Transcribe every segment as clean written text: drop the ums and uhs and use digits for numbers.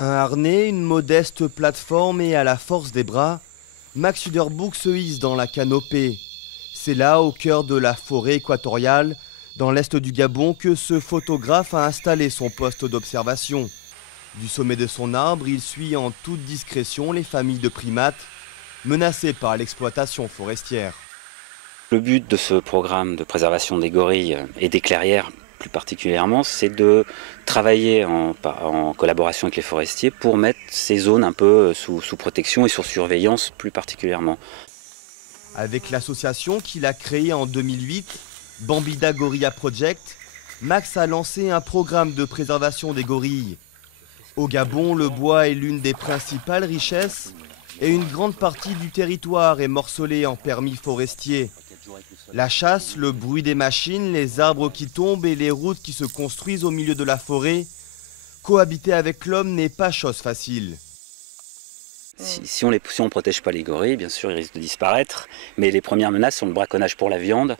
Un harnais, une modeste plateforme et à la force des bras, Max Uderbourg se hisse dans la canopée. C'est là, au cœur de la forêt équatoriale, dans l'est du Gabon, que ce photographe a installé son poste d'observation. Du sommet de son arbre, il suit en toute discrétion les familles de primates menacées par l'exploitation forestière. Le but de ce programme de préservation des gorilles et des clairières plus particulièrement, c'est de travailler en collaboration avec les forestiers pour mettre ces zones un peu sous protection et sous surveillance plus particulièrement. Avec l'association qu'il a créée en 2008, Bambida Gorilla Project, Max a lancé un programme de préservation des gorilles. Au Gabon, le bois est l'une des principales richesses et une grande partie du territoire est morcelée en permis forestiers. La chasse, le bruit des machines, les arbres qui tombent et les routes qui se construisent au milieu de la forêt, cohabiter avec l'homme n'est pas chose facile. Si on ne protège pas les gorilles, bien sûr, ils risquent de disparaître, mais les premières menaces sont le braconnage pour la viande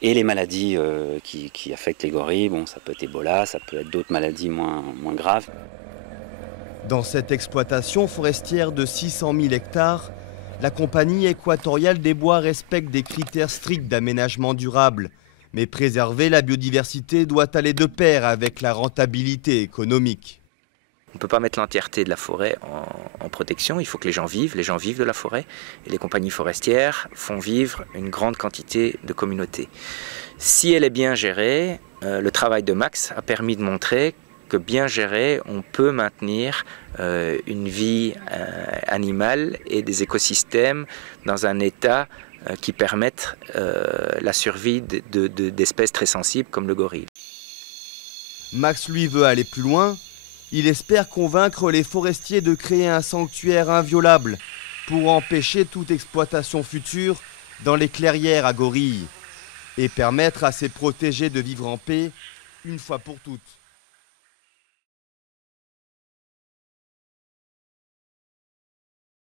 et les maladies qui affectent les gorilles. Bon, ça peut être Ebola, ça peut être d'autres maladies moins graves. Dans cette exploitation forestière de 600 000 hectares, la compagnie équatoriale des bois respecte des critères stricts d'aménagement durable. Mais préserver la biodiversité doit aller de pair avec la rentabilité économique. On ne peut pas mettre l'entièreté de la forêt en protection, il faut que les gens vivent de la forêt. Et les compagnies forestières font vivre une grande quantité de communautés. Si elle est bien gérée, le travail de Max a permis de montrer que bien géré, on peut maintenir une vie animale et des écosystèmes dans un état qui permettent la survie d'espèces très sensibles comme le gorille. Max, lui, veut aller plus loin. Il espère convaincre les forestiers de créer un sanctuaire inviolable pour empêcher toute exploitation future dans les clairières à gorilles et permettre à ces protégés de vivre en paix une fois pour toutes.